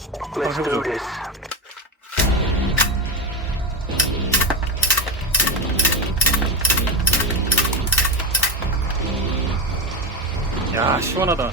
Let's do this. 야, 시원하다.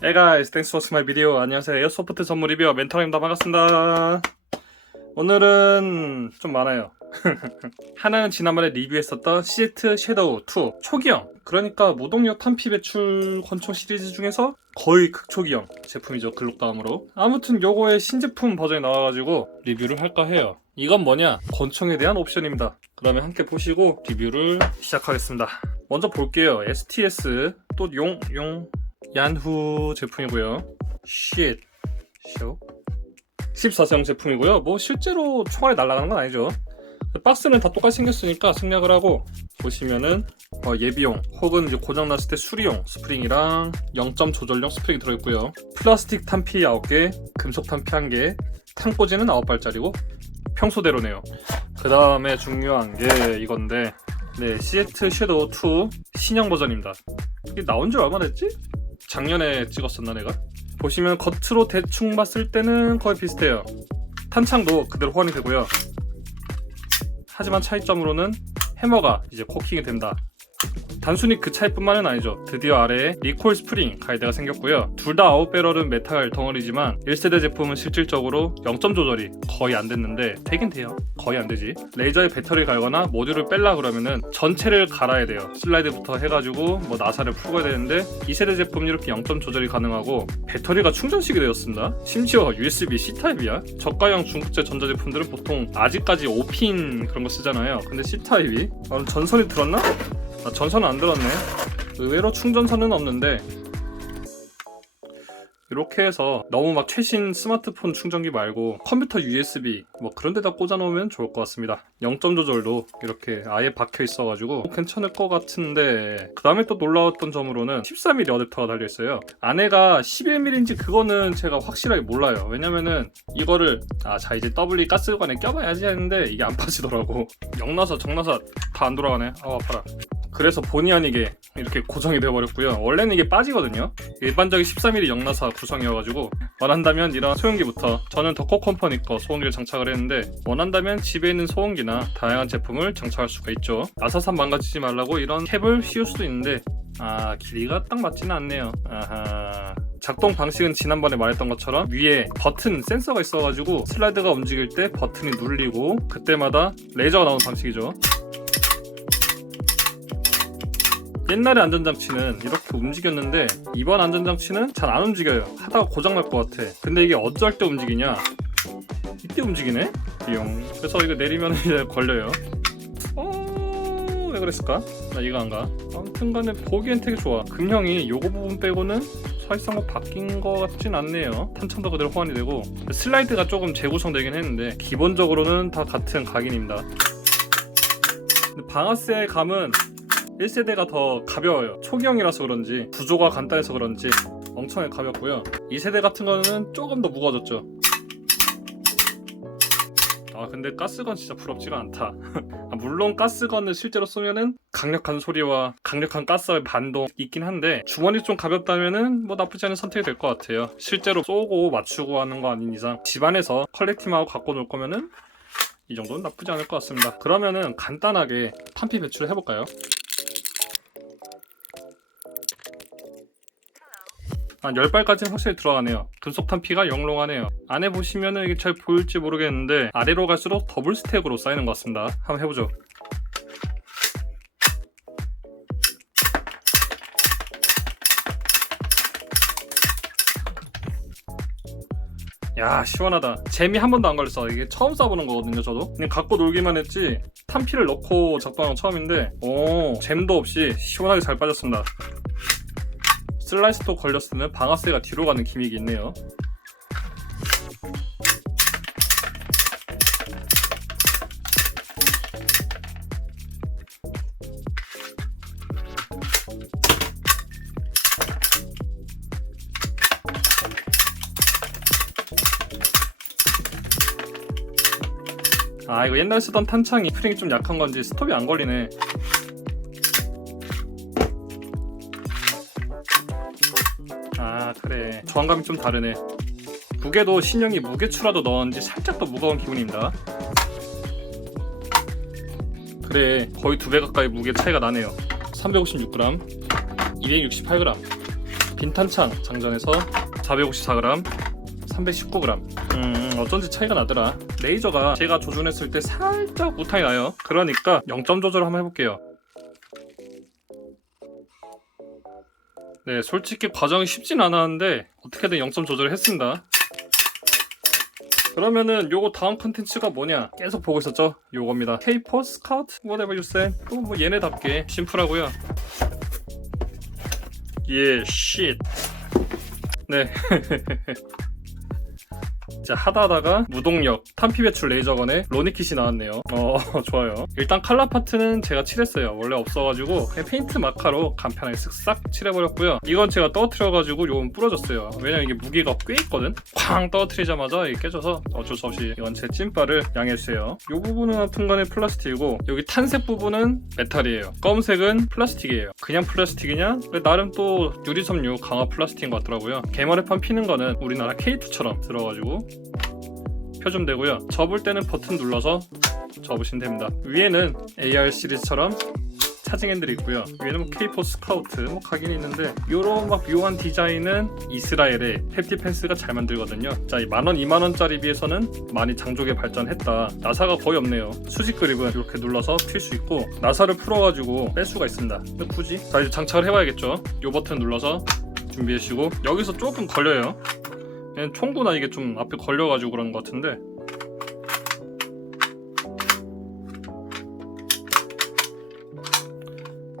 Hey guys, thanks for watching my video. 안녕하세요. 에어소프트 전문 리뷰어 멘토입니다. 반갑습니다. 오늘은 좀 많아요. 하나는 지난번에 리뷰했었던 시제트 섀도우 2 초기형, 그러니까 무동력 탄피 배출 권총 시리즈 중에서 거의 극초기형 제품이죠. 글록다음으로. 아무튼 요거의 신제품 버전이 나와가지고 리뷰를 할까 해요. 이건 뭐냐? 권총에 대한 옵션입니다. 그러면 함께 보시고 리뷰를 시작하겠습니다. 먼저 볼게요. STS 또 얀후 제품이고요. 쉿 14성 제품이고요. 뭐 실제로 총알이 날아가는 건 아니죠. 박스는 다 똑같이 생겼으니까 생략을 하고, 보시면은 예비용 혹은 이제 고장났을 때 수리용 스프링이랑 0점 조절용 스프링이 들어있고요. 플라스틱 탄피 9개, 금속 탄피 1개, 탄꽂이는 9발짜리고 평소대로네요. 그 다음에 중요한 게 이건데, 네, 시제트 섀도우 2 신형 버전입니다. 이게 나온 지 얼마 됐지? 작년에 찍었었나 내가? 보시면 겉으로 대충 봤을 때는 거의 비슷해요. 탄창도 그대로 호환이 되고요. 하지만 차이점으로는 해머가 이제 코킹이 된다. 단순히 그 차이뿐만은 아니죠. 드디어 아래에 리콜 스프링 가이드가 생겼고요. 둘 다 아웃배럴은 메탈 덩어리지만 1세대 제품은 실질적으로 0점 조절이 거의 안 됐는데, 되긴 돼요. 거의 안 되지. 레이저에 배터리를 갈거나 모듈을 뺄라 그러면은 전체를 갈아야 돼요. 슬라이드부터 해가지고 뭐 나사를 풀어야 되는데, 2세대 제품은 이렇게 0점 조절이 가능하고 배터리가 충전식이 되었습니다. 심지어 USB-C 타입이야. 저가형 중국제 전자제품들은 보통 아직까지 5핀 그런 거 쓰잖아요. 근데 C 타입이 전선이 들었나? 전선은 안 들었네. 의외로 충전선은 없는데, 이렇게 해서 너무 막 최신 스마트폰 충전기 말고 컴퓨터 USB 뭐 그런 데다 꽂아 놓으면 좋을 것 같습니다. 0점 조절도 이렇게 아예 박혀 있어가지고 괜찮을 것 같은데, 그 다음에 또 놀라웠던 점으로는 13mm 어댑터가 달려있어요. 안에가 11mm인지 그거는 제가 확실하게 몰라요. 왜냐면은 이거를 자 이제 WD 가스관에 껴봐야지 했는데 이게 안 빠지더라고. 영나사 정나사 다 안 돌아가네. 아파라. 그래서 본의 아니게 이렇게 고정이 되어버렸고요. 원래는 이게 빠지거든요. 일반적인 13mm 영나사 구성이어가지고, 원한다면 이런 소형기부터, 저는 덕코 컴퍼니 거 소음기를 장착을 했는데, 원한다면 집에 있는 소음기나 다양한 제품을 장착할 수가 있죠. 나사산 망가지지 말라고 이런 캡을 씌울 수도 있는데, 길이가 딱 맞지는 않네요. 아하. 작동 방식은 지난번에 말했던 것처럼 위에 버튼 센서가 있어가지고 슬라이드가 움직일 때 버튼이 눌리고 그때마다 레이저가 나오는 방식이죠. 옛날의 안전장치는 이렇게 움직였는데, 이번 안전장치는 잘 안 움직여요. 하다가 고장날 것 같아. 근데 이게 어쩔 때 움직이냐? 이때 움직이네? 띠용. 그래서 이거 내리면 이제 걸려요. 왜 그랬을까? 나 이해가 안 가. 아무튼 간에 보기엔 되게 좋아. 금형이 요거 부분 빼고는 사실상 뭐 바뀐 것 같진 않네요. 탄창도 그대로 호환이 되고, 슬라이드가 조금 재구성되긴 했는데 기본적으로는 다 같은 각인입니다. 근데 방아쇠의 감은 1세대가 더 가벼워요. 초기형이라서 그런지, 구조가 간단해서 그런지 엄청나게 가볍고요. 2세대 같은 거는 조금 더 무거워졌죠. 근데 가스건 진짜 부럽지가 않다. 물론 가스건을 실제로 쏘면은 강력한 소리와 강력한 가스의 반동 있긴 한데, 주머니 좀 가볍다면은 뭐 나쁘지 않은 선택이 될 것 같아요. 실제로 쏘고 맞추고 하는 거 아닌 이상 집안에서 컬렉팅하고 갖고 놀 거면은 이 정도는 나쁘지 않을 것 같습니다. 그러면은 간단하게 탄피 배출을 해볼까요? 한 10발까지는 확실히 들어가네요. 금속 탄피가 영롱하네요. 안에 보시면은 이게 잘 보일지 모르겠는데, 아래로 갈수록 더블 스택으로 쌓이는 것 같습니다. 한번 해보죠. 야, 시원하다. 재미 한 번도 안 걸렸어. 이게 처음 쏴보는 거거든요. 저도 그냥 갖고 놀기만 했지 탄피를 넣고 작동한 건 처음인데, 잼도 없이 시원하게 잘 빠졌습니다. 슬라이스도 걸렸을 때는 방아쇠가 뒤로 가는 기믹이 있네요. 아 이거 옛날 쓰던 탄창이 스프링이 좀 약한 건지 스톱이 안 걸리네. 아 그래, 저항감이 좀 다르네. 무게도 신형이 무게추라도 넣었는지 살짝 더 무거운 기분입니다. 그래, 거의 2배 가까이 무게 차이가 나네요. 356g, 268g. 빈 탄창 장전해서 454g, 319g. 어쩐지 차이가 나더라. 레이저가 제가 조준했을 때 살짝 우탄이 나요. 그러니까 0점 조절을 한번 해볼게요. 네, 솔직히 과정이 쉽진 않았는데 어떻게든 0점 조절을 했습니다. 그러면은 요거 다음 컨텐츠가 뭐냐 계속 보고 있었죠? 요겁니다. K4 스카우트 whatever you say. 또 뭐 얘네답게 심플하고요. 예, 쉿. 네. 자, 하다하다가 무동력 탄피 배출 레이저건에 로니킷이 나왔네요. 좋아요. 일단 칼라 파트는 제가 칠했어요. 원래 없어가지고 그냥 페인트 마카로 간편하게 쓱싹 칠해버렸고요. 이건 제가 떨어뜨려가지고 요건 부러졌어요. 왜냐면 이게 무게가 꽤 있거든. 쾅 떨어뜨리자마자 이게 깨져서 어쩔 수 없이 이건 제 찐빠를 양해해주세요. 요 부분은 하여튼간에 플라스틱이고 여기 탄색 부분은 메탈이에요. 검은색은 플라스틱이에요. 그냥 플라스틱이냐? 나름 또 유리섬유 강화 플라스틱인 것 같더라고요. 개머리판 피는 거는 우리나라 K2처럼 들어가지고 표준되고요. 접을 때는 버튼 눌러서 접으시면 됩니다. 위에는 AR 시리즈처럼 차징 핸들이 있고요. 위에는 K4 스카우트 각인이 있는데 요런 막 묘한 디자인은 이스라엘의 햅티펜스가 잘 만들거든요. 자, 이 만원, 2만원짜리 비해서는 많이 장족에 발전했다. 나사가 거의 없네요. 수직 그립은 이렇게 눌러서 튈 수 있고 나사를 풀어가지고 뺄 수가 있습니다. 근데 굳이 자, 이제 장착을 해봐야겠죠. 요 버튼 눌러서 준비하시고 여기서 조금 걸려요. 총구나 이게 좀 앞에 걸려가지고 그런 것 같은데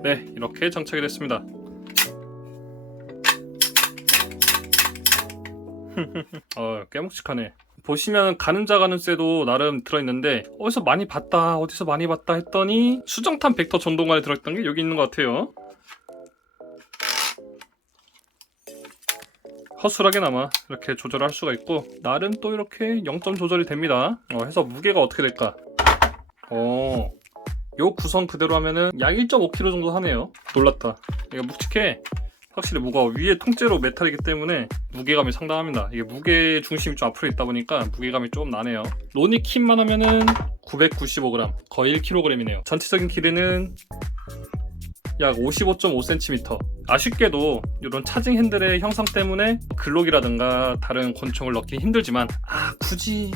네, 이렇게 장착이 됐습니다. 꽤 묵직하네. 보시면 가늠자 가늠쇠도 나름 들어있는데 어디서 많이 봤다 했더니 수정탄 벡터 전동관에 들어있던 게 여기 있는 것 같아요. 허술하게나마 이렇게 조절할 수가 있고 나름 또 이렇게 0점 조절이 됩니다. 해서 무게가 어떻게 될까? 요 구성 그대로 하면은 약 1.5kg 정도 하네요. 놀랐다. 이거 묵직해. 확실히 무거워. 위에 통째로 메탈이기 때문에 무게감이 상당합니다. 이게 무게 중심이 좀 앞으로 있다 보니까 무게감이 좀 나네요. 로니킷만 하면은 995g, 거의 1kg이네요. 전체적인 길이는 약 55.5cm. 아쉽게도 이런 차징 핸들의 형상 때문에 글록이라든가 다른 권총을 넣기 힘들지만 굳이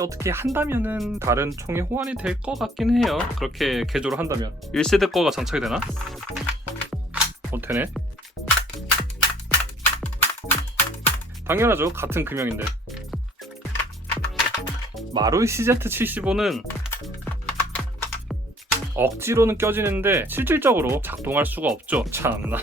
어떻게 한다면은 다른 총에 호환이 될 것 같긴 해요. 그렇게 개조를 한다면 1세대 거가 장착이 되나? 되네. 당연하죠. 같은 금형인데. 마루이 CZ75는 억지로는 껴지는데 실질적으로 작동할 수가 없죠. 참나.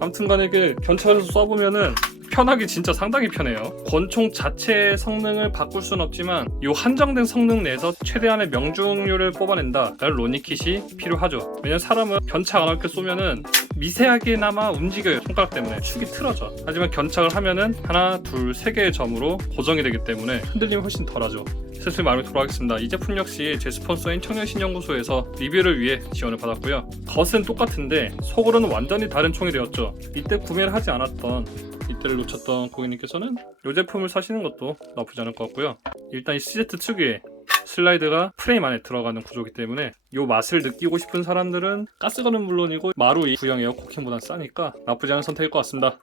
아무튼간에 이게 견착해서 쏴보면은 편하기 진짜 상당히 편해요. 권총 자체의 성능을 바꿀 순 없지만 이 한정된 성능 내에서 최대한의 명중률을 뽑아낸다. 로니킷이 필요하죠. 왜냐면 사람은 견착 안 할 때 쏘면은 미세하게나마 움직여요. 손가락 때문에 축이 틀어져. 하지만 견착을 하면은 하나, 둘, 세 개의 점으로 고정이 되기 때문에 흔들림이 훨씬 덜하죠. 슬슬 마무리 돌아가겠습니다. 이 제품 역시 제 스폰서인 청년신연구소에서 리뷰를 위해 지원을 받았고요. 겉은 똑같은데 속으로는 완전히 다른 총이 되었죠. 이때 구매를 하지 않았던, 이때를 놓쳤던 고객님께서는 이 제품을 사시는 것도 나쁘지 않을 것 같고요. 일단 이 CZ 특유의 슬라이드가 프레임 안에 들어가는 구조이기 때문에 이 맛을 느끼고 싶은 사람들은 가스건은 물론이고 마루이 구형 에어코킹보단 싸니까 나쁘지 않은 선택일 것 같습니다.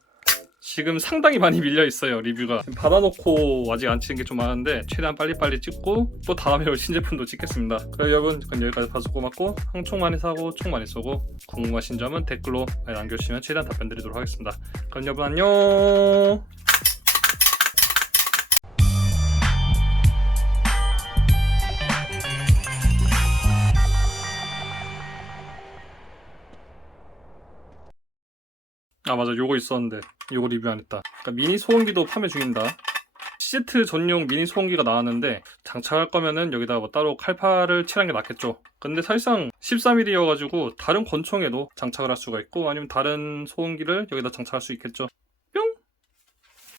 지금 상당히 많이 밀려있어요. 리뷰가 받아놓고 아직 안 찍은 게 좀 많은데 최대한 빨리빨리 찍고 또 다음에 올 신제품도 찍겠습니다. 그럼 여러분 여기까지 봐서 고맙고 총 많이 사고 총 많이 쏘고 궁금하신 점은 댓글로 많이 남겨주시면 최대한 답변 드리도록 하겠습니다. 그럼 여러분 안녕. 맞아, 요거 있었는데 요거 리뷰 안 했다. 그러니까 미니 소음기도 판매 중입니다. CZ 전용 미니 소음기가 나왔는데 장착할 거면은 여기다 뭐 따로 칼파를 칠한 게 낫겠죠. 근데 사실상 13mm여가지고 다른 권총에도 장착을 할 수가 있고 아니면 다른 소음기를 여기다 장착할 수 있겠죠.